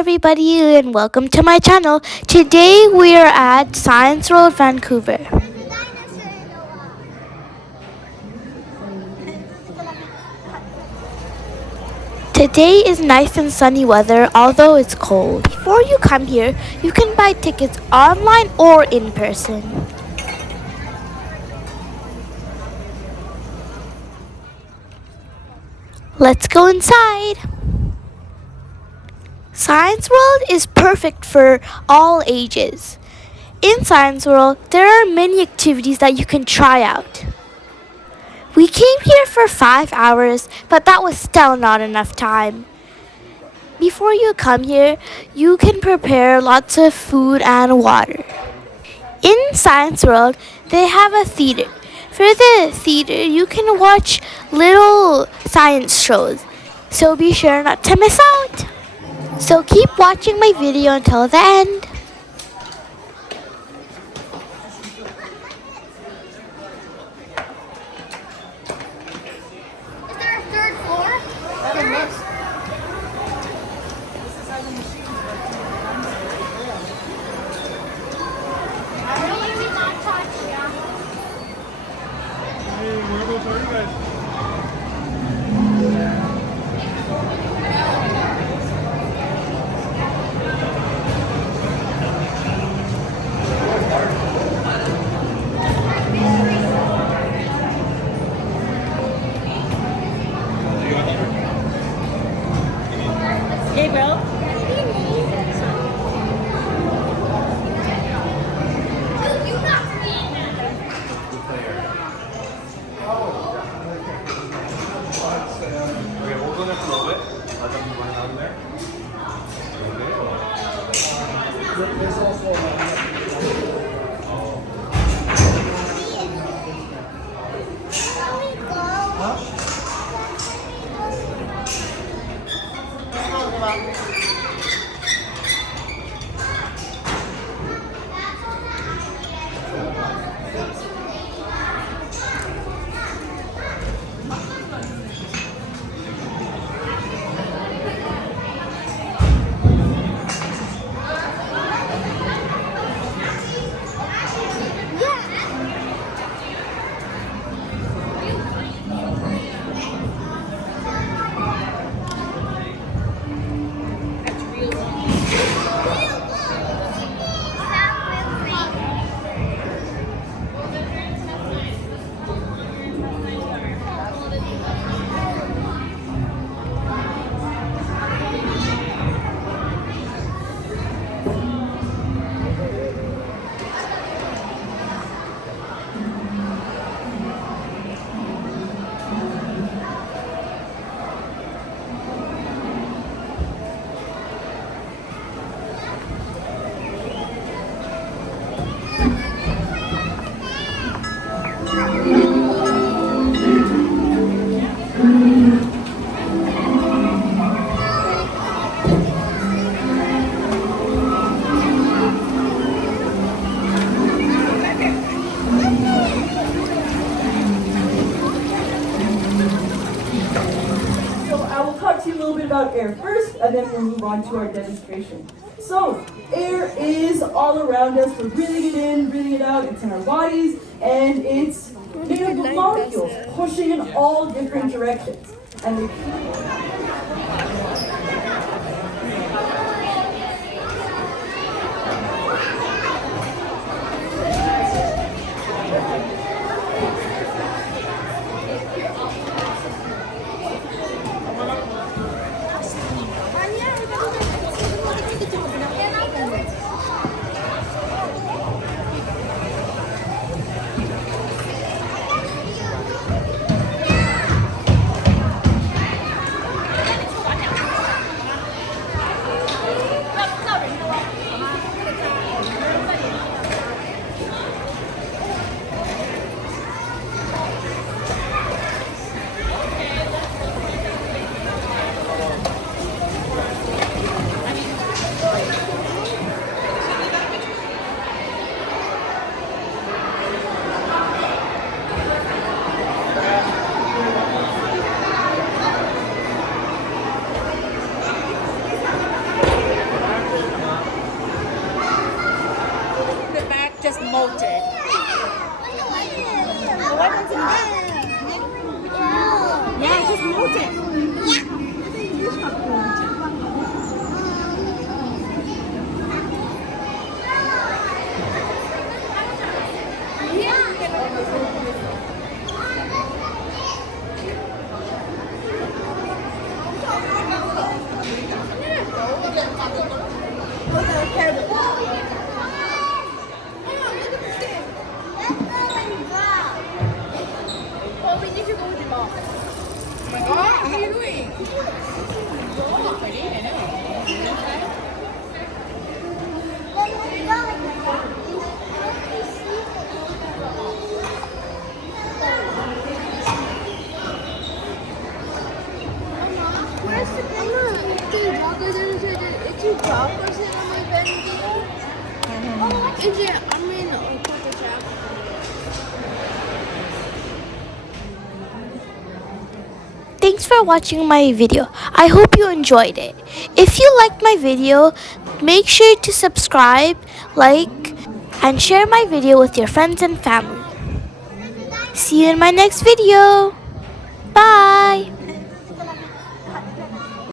everybody and welcome to my channel. Today we are at Science World, Vancouver. Today is nice and sunny weather, although it's cold. Before you come here, you can buy tickets online or in person. Let's go inside. Science World is perfect for all ages. In Science World, there are many activities that you can try out. We came here for 5 hours, but that was still not enough time. Before you come here, you can prepare lots of food and water. In Science World, they have a theater. For the theater, you can watch little science shows, so be sure not to miss out. So keep watching my video until the end. Is there a third floor? There is. Maybe not touch, yeah. Hey, whereabouts are you guys? Gabriel? Okay, we'll go there for a little bit. Let them run out of there. So I will talk to you a little bit about air first, and then we'll move on to our demonstration. So air is all around us. We're breathing it in, breathing it out. It's in our bodies, and it's made up of molecules pushing in all different directions. And they Well, we need to go with your mom. Oh my god, what are you doing? Where's the 이제 안면 Thanks for watching my video. I hope you enjoyed it. If you liked my video, make sure to subscribe, like, and share my video with your friends and family. See you in my next video. Bye!